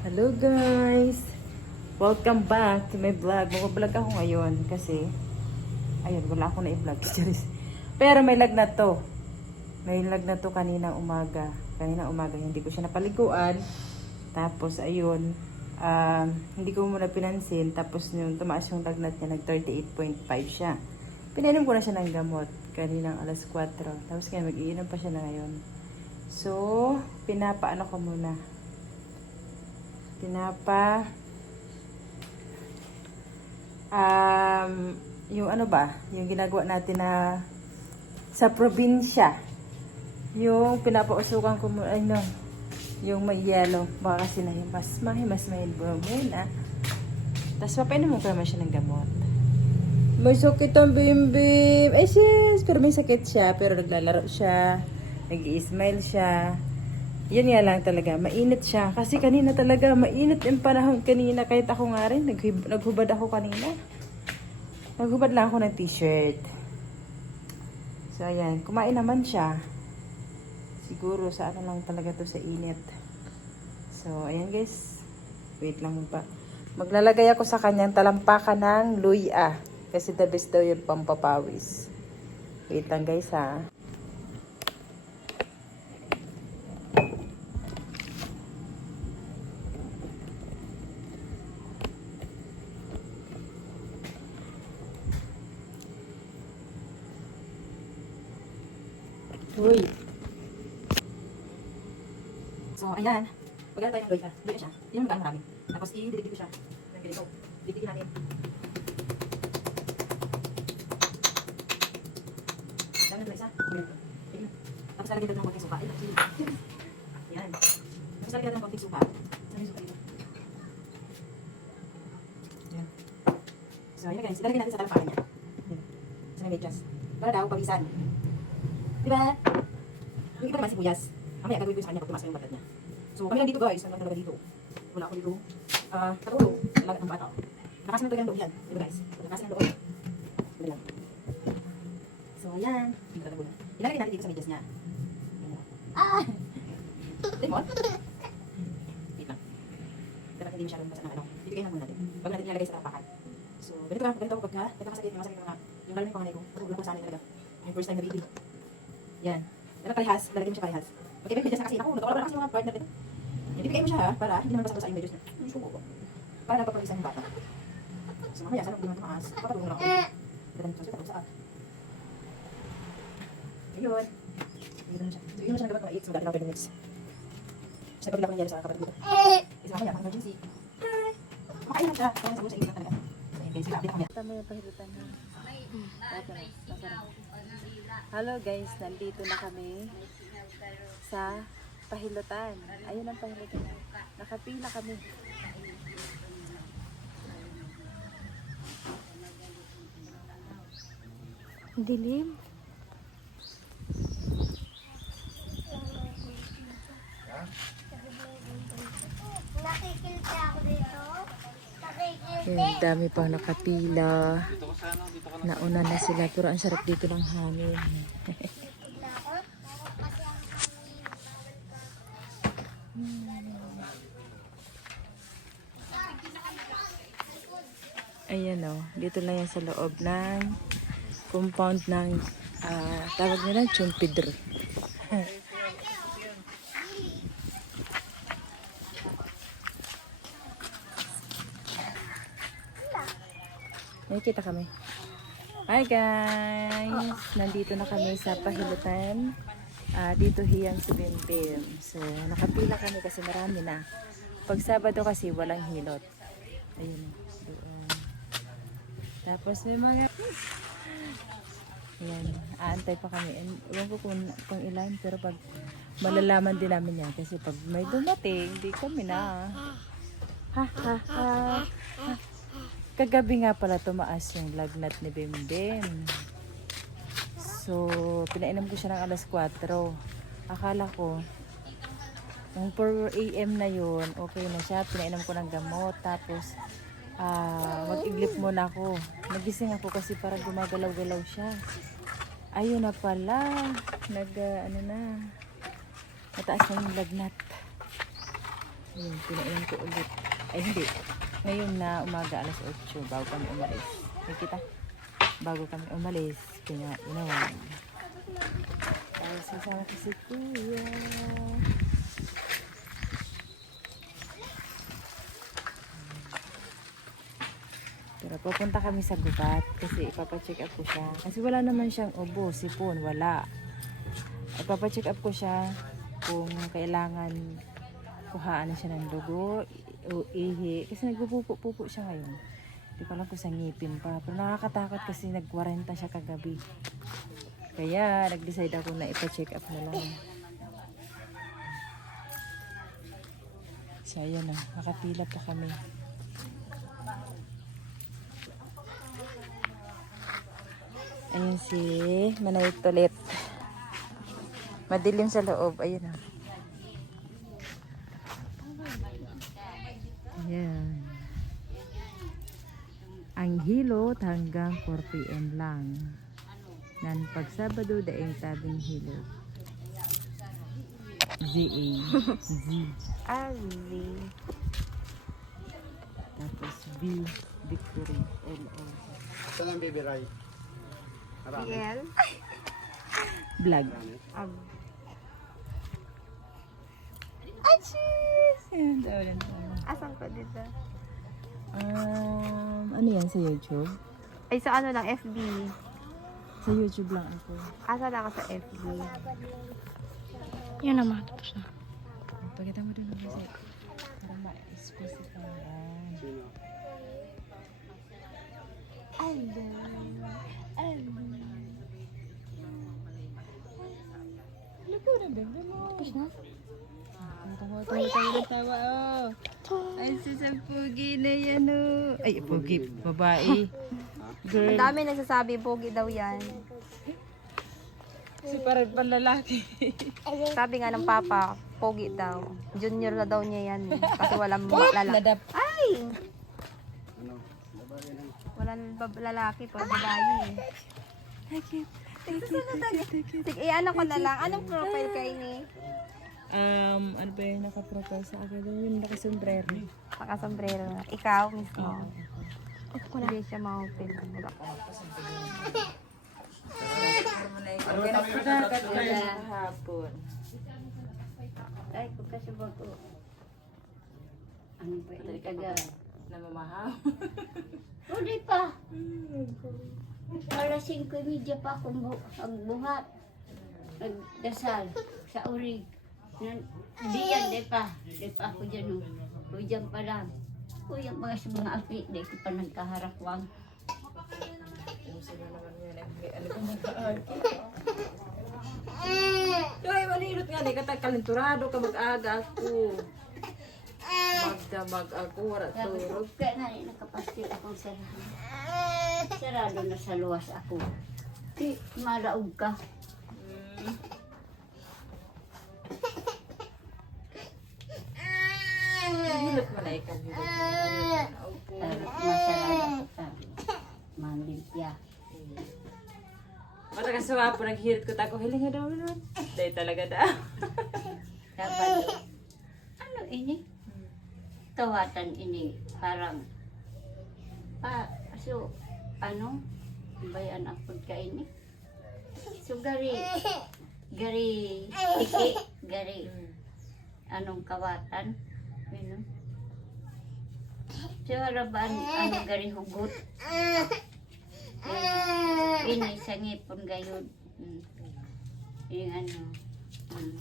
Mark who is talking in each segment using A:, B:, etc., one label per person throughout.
A: Hello guys! Welcome back to my vlog. Mag-vlog ako ngayon kasi ayun, wala ako na i-vlog. Pero may lagnat to. May lagnat to kanina umaga. Kanina umaga hindi ko siya napaliguan. Tapos ayun, um, hindi ko muna pinansin. Tapos yung tumaas yung lagnat niya, nag 38.5 siya. Pinainom ko na siya ng gamot kaninang alas 4. Tapos kaya mag-iinom pa siya na ngayon. So, pinapaano ko muna tinapa. Um, yung ano ba? Yung ginagawa natin na sa probinsya. Yung pinapausukan ko mo ano yung may yellow. Baka kasi nahimas mahimas may muna tapos papainom mo ko siya ng gamot. May sakit ang bimbim. Eh sis pero may sakit siya pero naglalaro siya nag-i-smile siya yun nga lang talaga, mainit siya. Kasi kanina talaga, mainit yung panahon kanina. Kahit ako nga rin, naghub- naghubad ako kanina. Naghubad lang ako ng t-shirt. So, ayan. Kumain naman siya. Siguro sa ano lang talaga to sa init. So, ayan guys. Wait lang pa. Maglalagay ako sa kanyang talampakan ng luya. Kasi the best daw yun pampapawis. Wait lang guys ha. So, ayan. Pagkala tayo ng loy, loy siya. Yun yung gaano marami. Tapos, i-didikit ko siya. Ng ganito. Didikitin natin. Dami na isa. Ayun. Tapos, lalagyan natin ng konting suka. Ayan. Tapos, lalagyan natin ng konting suka. Saan yung suka dito? Ayan. So, ayan guys. Ilalagay natin sa talampakan niya. Ayan. Sa may medyas. Para daw, pawisan. Di ba? Yung iba naman sibuyas. Mamaya gagawin ko sa kanya pag tumas yung balat niya. So kami lang dito guys, lang talaga dito. Wala ako dito. Ah, katulog, lagat ng bata. Lakas ng loob yan. Di ba guys? Lakas ng loob. Lang. So ayan. Dito talaga muna. Ilalagay natin dito sa medyas niya. Ah! Lemon? Wait lang. Dapat hindi masyadong basa ng ano. Bibigay lang muna natin. Bago natin ilalagay sa tapakan. So, ganito ka, ganito ako pagka, nagkakasakit, may masakit na nga. Yung lalo yung panganay ko, natulog ko sa talaga. Yung first time na baby. Yan. Dapat parehas, lalagay mo siya parehas. Pag ibig medyas na kasi, ako, nagkawala na kasi mga partner din. Yan, bibigay mo siya ha, para hindi naman basa-basa yung niya. Yung suko ko. Para napapagisan yung bata. So mamaya, sana hindi naman tumaas. Papatulong lang ako. Ganun, so, tapos saan. Ayun. Na siya. So, yun na siya nagabat mga 8, so dati lang 30 minutes. Tapos nagpagila ko nangyari sa kapatid ko. Isa mamaya, pang emergency. Makain lang siya. Kaya sa bulsa, ingat talaga. So, guys, sila, update. Tama yung pahirutan na. Hello guys, nandito na kami sa pahilutan. Ayun ang pahilutan. Nakapila kami. Dilim.
B: Nakikilta ako dito.
A: Yung dami pang nakapila. Nauna na sila pero ang sarap dito ng hangin.
B: ako. Kasi ang
A: Ayan o, dito lang yan sa loob ng compound ng ah, tawag nila Chumpidr. Nakikita kami. Hi guys! Nandito na kami sa pahilutan. Ah, dito hiyang sa Bimbim. So, nakapila kami kasi marami na. Pag Sabado kasi walang hilot. Ayun. Tapos may mga... Ayan. Aantay pa kami. Ewan ko kung, kung ilan. Pero pag malalaman din namin yan. Kasi pag may dumating, di kami na. Ha, ha, ha. Kagabi nga pala tumaas yung lagnat ni Bimbim. So, pinainom ko siya ng alas 4. Akala ko, Nung 4 a.m. na yun, okay na siya. Pinainom ko ng gamot. Tapos, ah mag-iglip muna ako. Nagising ako kasi parang gumagalaw-galaw siya. Ayun na pala. Nag, ah, ano na. Mataas na yung lagnat. Ayun, pinainom ko ulit. Ay, hindi. Ngayon na umaga, alas 8, bago kami umalis. Nakita? Bago kami umalis, pinainom. Tapos sasama ko si Kuya. Pero pupunta kami sa gubat kasi ipapacheck up ko siya. Kasi wala naman siyang ubo, sipon, wala. Ipapacheck up ko siya kung kailangan kuhaan na siya ng dugo o ihi. Kasi nagpupupo-pupo siya ngayon. Hindi ko alam kung sa ngipin pa. Pero nakakatakot kasi nag-40 siya kagabi. Kaya nag-decide ako na ipa-check up na lang. So ayan na, nakapila pa kami. Ayan si Manay Tolet. Madilim sa loob. Ayun na. Ayan. Ang hilot hanggang 4 p.m. lang. Nan pag Sabado daing tabing hilot. ZA. Z.
B: Azi.
A: Tapos B. Victory. L-O.
C: Saan ang baby
B: Biel.
A: Vlog.
B: Ab.
A: Achis! Ayan, tawalan tayo.
B: Asan ko dito?
A: Um, ano yan sa YouTube?
B: Ay, sa ano lang, FB.
A: Sa YouTube lang ako.
B: Asa lang ako sa FB.
D: Yun naman, tapos na.
A: Pagkita mo dun kasi para ma-specify. Ayan.
C: Sino?
A: Po na bebe mo?
B: Tapos na?
A: Tawa, tawa, tawa, tawa, oh. Ay, sasapugi na yan, oh. Ay, pugi, babae. Girl.
B: Ang dami nagsasabi, pogi daw yan.
A: Si parang panlalaki.
B: Sabi nga ng papa, pogi daw. Junior na daw niya yan. Kasi walang lalaki.
A: Nadap.
B: Ay! Walang bab- lalaki pa, babae. Sige, ano ko na lang. Anong profile kayo ni?
A: Um, ano ba yung nakaprofile sa akin? Yung nakasombrero.
B: Nakasombrero na. Ikaw mismo. Hindi siya ma-open.
A: Ano na pagkakat ko na kahapon.
E: Ay, kung kasabot ko. Ano ba yung taga?
A: Namamahaw.
E: Pwede pa. Para 5 media pa akong bu- ang buhat. Nagdasal sa. Nan- Di yan, di pa. Di pa ako dyan. Oh. O dyan pa lang. O yung mga sa mga api, di ko pa nagkaharakwang.
A: Ay, manilot nga ni katag kalenturado ka mag-aga ako. Magdamag ako, wala turog.
E: kaya nga rin nakapastil akong sarado. Sarado na sa luwas ako. Di, malaog ka.
A: Mm. Hilot mo na ikaw.
E: masarado ako sabi. Malimpya.
A: Mata ka sa po, naghirit ko tako, hiling daw nun. Dahil talaga daw.
E: Sabado. Ano ini? Tawatan ini parang pa so ano bayan ako ka ini. So gari gari tiki gari anong kawatan ano So harapan ano gari hugot. Eh, Ini sa ngipon gayon. Mm. Yung ano. Mm.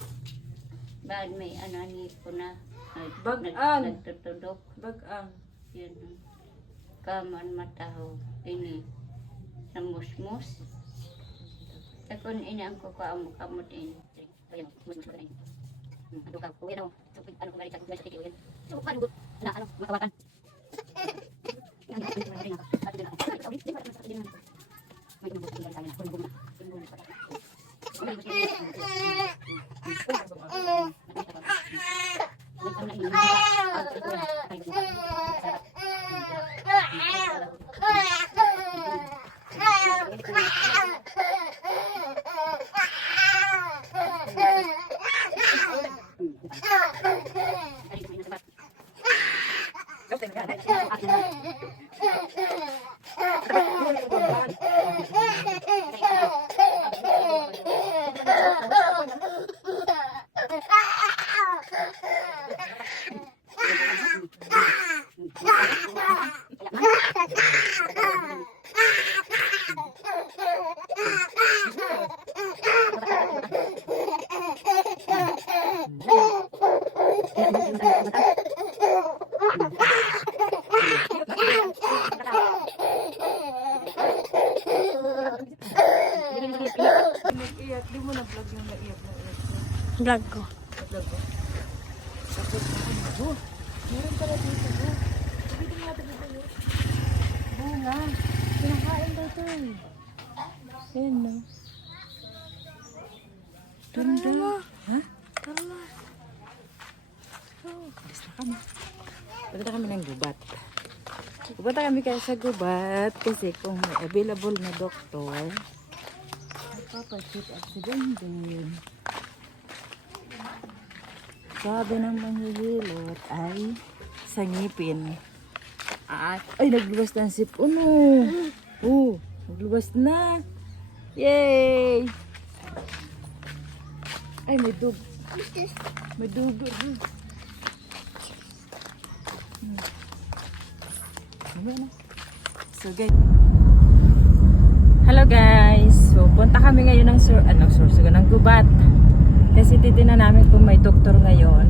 E: Bad may ano ngipon na.
A: Bag-ang.
E: nag- Nagtutudok.
A: Bag-ang.
E: Yun. oh kaman mataho ini sa musmus sa kun ina ang kukuha mo kamot ini bayan musmus ko ini ano ka kuya no tupig ano kumari sa kumari sa tikiwin so paano na ano makawakan
A: I'm
B: Vlog ko.
A: Vlog mo. Sakit na ako. Meron pala dito. Mo natin ito. oh. Bunga. Pinakain daw ito eh. Ayan no. Tunda. Ha? Tara. Oh, alis na kami. Punta kami ng gubat. Pupunta kami kaya sa gubat kasi kung may available na doktor, magpapacheck up si Dendeng. Sabi ng manghihilot ay sa ngipin. At, ay, nagluwas na ang sipon. Oh, oh nagluwas na. Yay! Ay, may dug. May dugo. Hmm. Ano? So, guys. Hello guys. So, punta kami ngayon ng sur ano, sursugo ng gubat. Kasi titignan namin kung may doktor ngayon.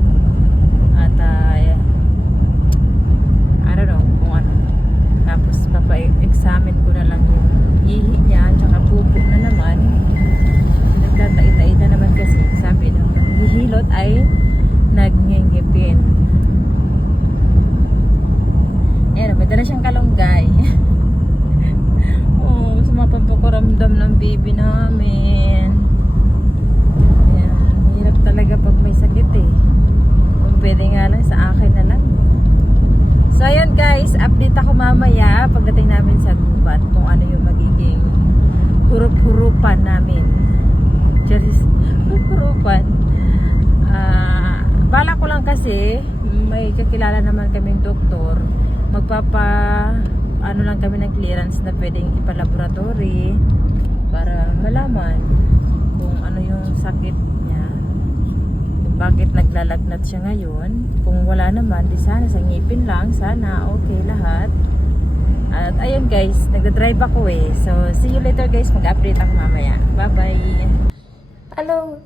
A: At ah, I don't know kung ano. Tapos papa-examine ko na lang yung ihi niya tsaka pupo na naman. Nagtatai-tai na naman kasi sabi ng hihilot ay nagngingipin. Ayan, may dala siyang kalunggay. oh, sa mga pampakuramdam ng baby namin. Talaga pag may sakit eh. Kung pwede nga lang, sa akin na lang. So, ayan guys, update ako mamaya pagdating namin sa gubat kung ano yung magiging hurup-hurupan namin. Just hurup-hurupan. Ah, bala ko lang kasi, may kakilala naman kaming doktor. Magpapa, ano lang kami ng clearance na pwedeng ipalaboratory para malaman kung ano yung sakit niya bakit naglalagnat siya ngayon? Kung wala naman di sana sa ngipin lang sana okay lahat. At ayun guys nagdadrive ako eh. So see you later guys. Mag-update ako mamaya. Bye bye hello.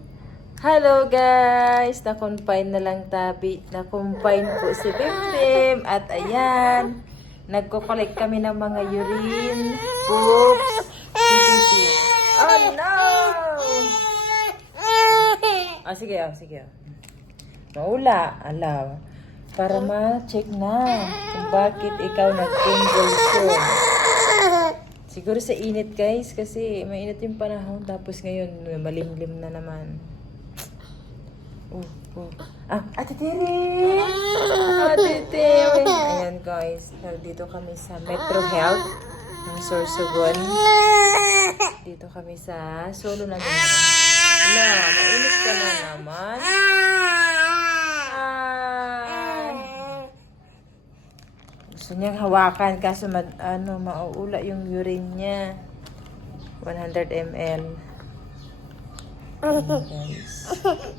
A: Hello guys. Na-confine na lang tabi. Na-confine po si Bim Bim at ayan nagko-collect kami ng mga urine. Poops PPP oh no. Ah, sige, ah, sige. ah. Maula, alaw. Para ma-check na kung bakit ikaw nag-convulsion. Siguro sa init guys, kasi mainit yung panahon. Tapos ngayon, malimlim na naman. Oh, oh. Ah, Ate Tere! Ate Tere! Ayan guys, dito kami sa Metro Health ng Sorsogon. Dito kami sa solo na Wala, mainit ka na naman. Ay. Gusto niyang hawakan kaso mad, ano, mauula yung urine niya. 100 ml. Ayan, guys.